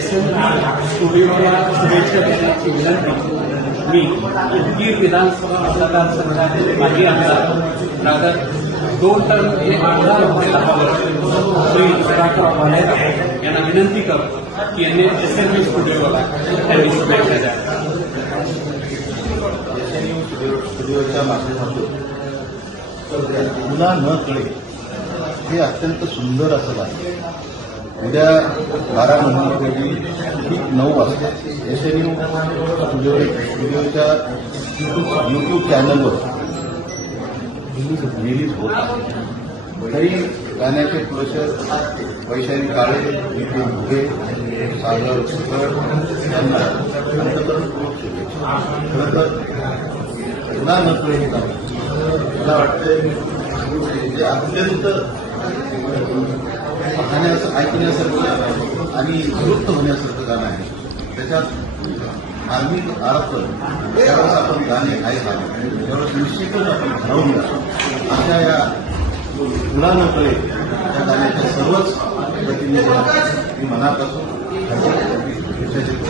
SM स्टुडिओला शुभेच्छा देण्याची विनंती मी उदगीर विधानसभा मतदारसंघातील माजी आमदार रादर 2 टर्म हे आमदार होते 10 वर्ष श्री सुधाकर भालेराव यांना विनंती करतो की यांनी SM स्टुडिओला त्यांनी शुभेच्छा द्या. स्टुडिओच्या माध्यमातून तुला न कळे हे अत्यंत सुंदर असं आहे. उद्या 12 नोव्हेंबर ठीक 9 वाजता SNU स्टुडिओच्या YouTube चॅनलवर रिलीज होत आहे. तरी गाण्याचे पुरस्कार वैशाली काळे, नितीन भुगे, सागर सुकट यांना अंतकरणपूर्वक शुभेच्छा. खरं तर पुन्हा नकळे हे गाणं मला वाटतं म्हणजे अत्यंत पाहण्याचं ऐकण्यासारखं आणि तृप्त होण्यासारखं गाणं आहे. त्याच्यात धार्मिक अर्थ ज्यावेळेस आपण गाणे ऐकाल त्यावेळेस निश्चितच आपण भावून जातो. अशा या तुला न कळे त्या गाण्याच्या सर्वच प्रतिनिधी मी मनापासून शुभेच्छा देतो.